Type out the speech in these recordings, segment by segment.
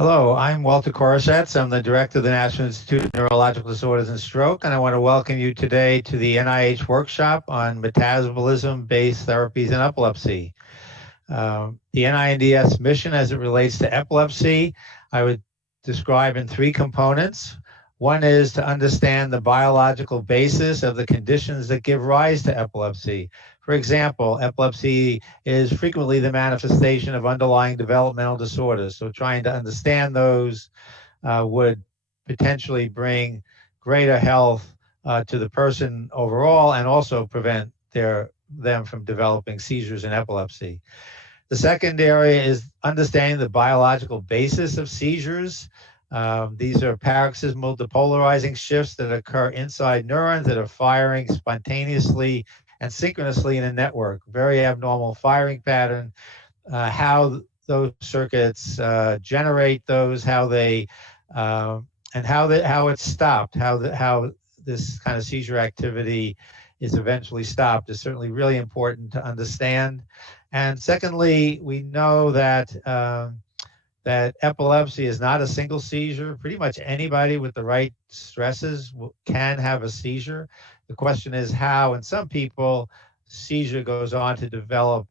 Hello, I'm Walter Korsatz. I'm the director of the National Institute of Neurological Disorders and Stroke, and I want to welcome you today to the NIH workshop on metabolism-based therapies in epilepsy. The NINDS mission as it relates to epilepsy, I would describe in three components. One is to understand the biological basis of the conditions that give rise to epilepsy. For example, epilepsy is frequently the manifestation of underlying developmental disorders. So trying to understand those would potentially bring greater health to the person overall and also prevent them from developing seizures and epilepsy. The second area is understanding the biological basis of seizures. These are paroxysmal depolarizing shifts that occur inside neurons that are firing spontaneously and synchronously in a network. Very abnormal firing pattern. How those circuits generate those, how they and how it's stopped, how this kind of seizure activity is eventually stopped is certainly really important to understand. And secondly, we know that that epilepsy is not a single seizure. Pretty much anybody with the right stresses can have a seizure. The question is how, in some people, seizure goes on to develop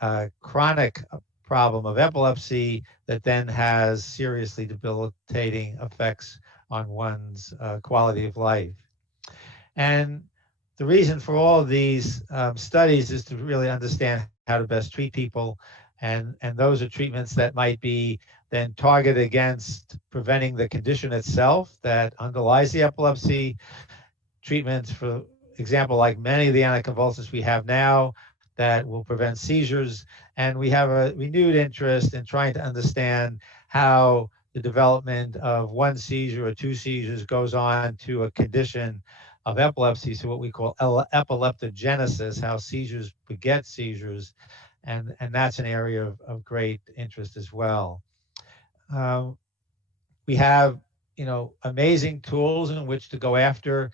a chronic problem of epilepsy that then has seriously debilitating effects on one's quality of life. And the reason for all of these studies is to really understand how to best treat people. And those are treatments that might be then targeted against preventing the condition itself that underlies the epilepsy. Treatments, for example, like many of the anticonvulsants we have now that will prevent seizures. And we have a renewed interest in trying to understand how the development of one seizure or two seizures goes on to a condition of epilepsy, so what we call epileptogenesis, how seizures beget seizures, and that's an area of great interest as well. We have, amazing tools in which to go after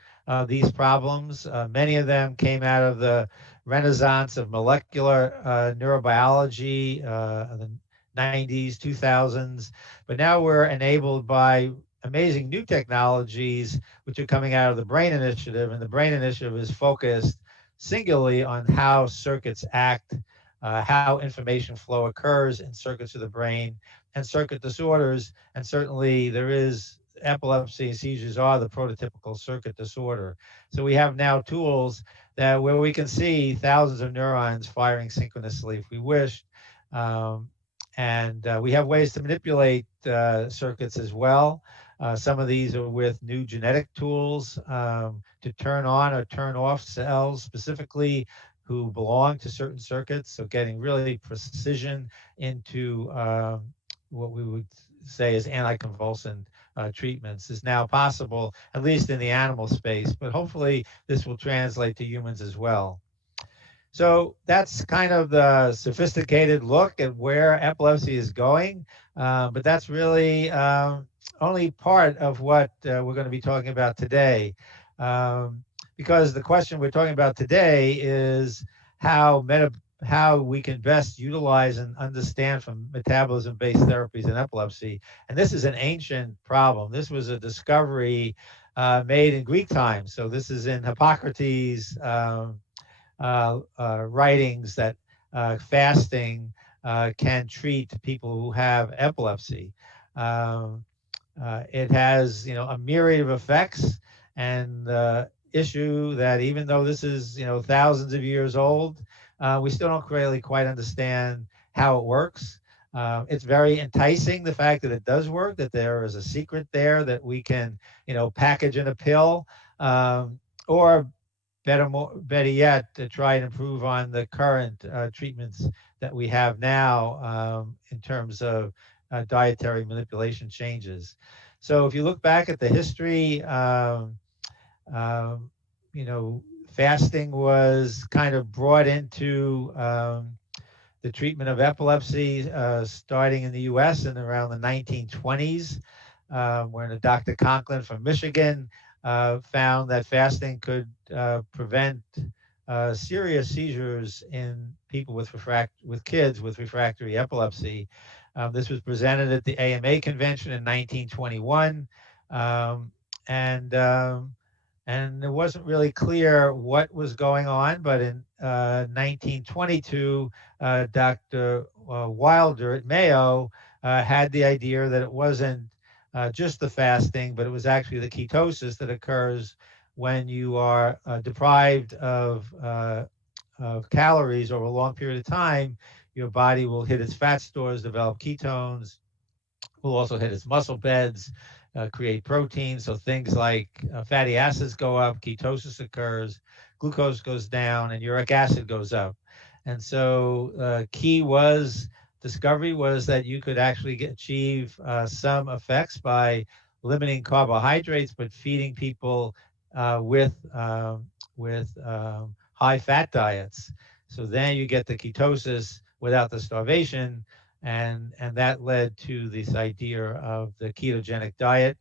these problems. Many of them came out of the renaissance of molecular neurobiology in the 90s, 2000s, but now we're enabled by amazing new technologies which are coming out of the Brain Initiative, and the Brain Initiative is focused singularly on how circuits act, how information flow occurs in circuits of the brain and circuit disorders, and certainly there is epilepsy and seizures are the prototypical circuit disorder. So we have now tools that where we can see thousands of neurons firing synchronously if we wish, and we have ways to manipulate circuits as well. Some of these are with new genetic tools to turn on or turn off cells specifically who belong to certain circuits. So getting really precision into what we would say is anticonvulsant treatments is now possible, at least in the animal space, but hopefully this will translate to humans as well. So that's kind of the sophisticated look at where epilepsy is going, but that's really only part of what we're going to be talking about today, because the question we're talking about today is how we can best utilize and understand from metabolism-based therapies in epilepsy. And this is an ancient problem. This was a discovery made in Greek times. So this is in Hippocrates' writings that fasting can treat people who have epilepsy. It has, a myriad of effects, and the issue that even though this is, thousands of years old, we still don't really quite understand how it works. It's very enticing, the fact that it does work, that there is a secret there that we can, package in a pill, or better yet, to try and improve on the current treatments that we have now in terms of dietary manipulation changes. So if you look back at the history, fasting was kind of brought into the treatment of epilepsy starting in the US in around the 1920s, when Dr. Conklin from Michigan found that fasting could prevent serious seizures in people with kids with refractory epilepsy. This was presented at the AMA convention in 1921, um, and um, and it wasn't really clear what was going on. But in 1922, Dr. Wilder at Mayo had the idea that it wasn't just the fasting, but it was actually the ketosis that occurs when you are deprived of calories over a long period of time. Your body will hit its fat stores, develop ketones, will also hit its muscle beds, create protein. So things like fatty acids go up, ketosis occurs, glucose goes down, and uric acid goes up. And so key was discovery was that you could actually achieve some effects by limiting carbohydrates, but feeding people with high fat diets. So then you get the ketosis without the starvation, and that led to this idea of the ketogenic diet.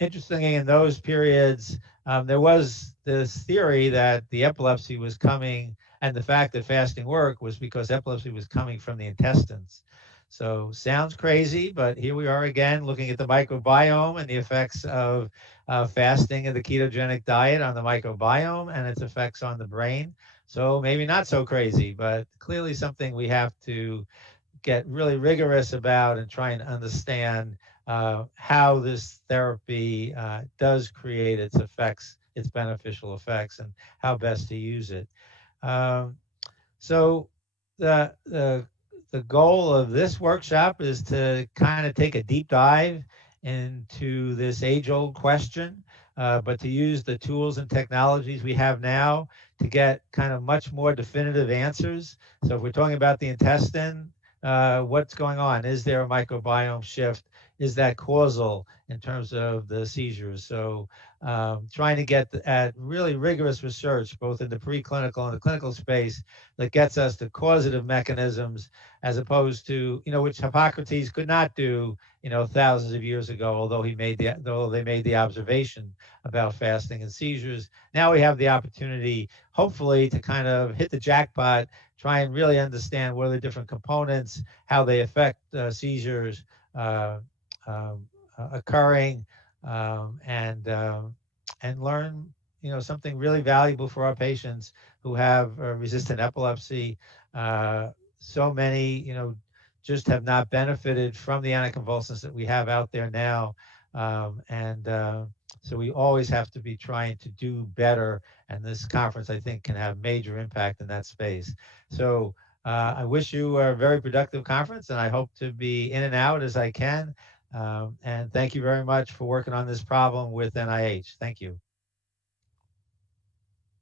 Interestingly, in those periods, there was this theory that the epilepsy was coming, and the fact that fasting worked was because epilepsy was coming from the intestines. So sounds crazy, but here we are again looking at the microbiome and the effects of fasting and the ketogenic diet on the microbiome and its effects on the brain. So maybe not so crazy, but clearly something we have to get really rigorous about and try and understand how this therapy does create its effects, its beneficial effects, and how best to use it. Um, so the, the the goal of this workshop is to kind of take a deep dive into this age-old question, but to use the tools and technologies we have now to get kind of much more definitive answers. So if we're talking about the intestine, what's going on? Is there a microbiome shift? Is that causal in terms of the seizures? So trying to get at really rigorous research, both in the preclinical and the clinical space, that gets us to causative mechanisms, as opposed to, which Hippocrates could not do, thousands of years ago, although they made the observation about fasting and seizures. Now we have the opportunity, hopefully, to kind of hit the jackpot, try and really understand what are the different components, how they affect seizures uh, occurring, and learn, something really valuable for our patients who have resistant epilepsy. So many, just have not benefited from the anticonvulsants that we have out there now. So we always have to be trying to do better. And this conference, I think, can have major impact in that space. So I wish you a very productive conference, and I hope to be in and out as I can. And thank you very much for working on this problem with NIH. Thank you.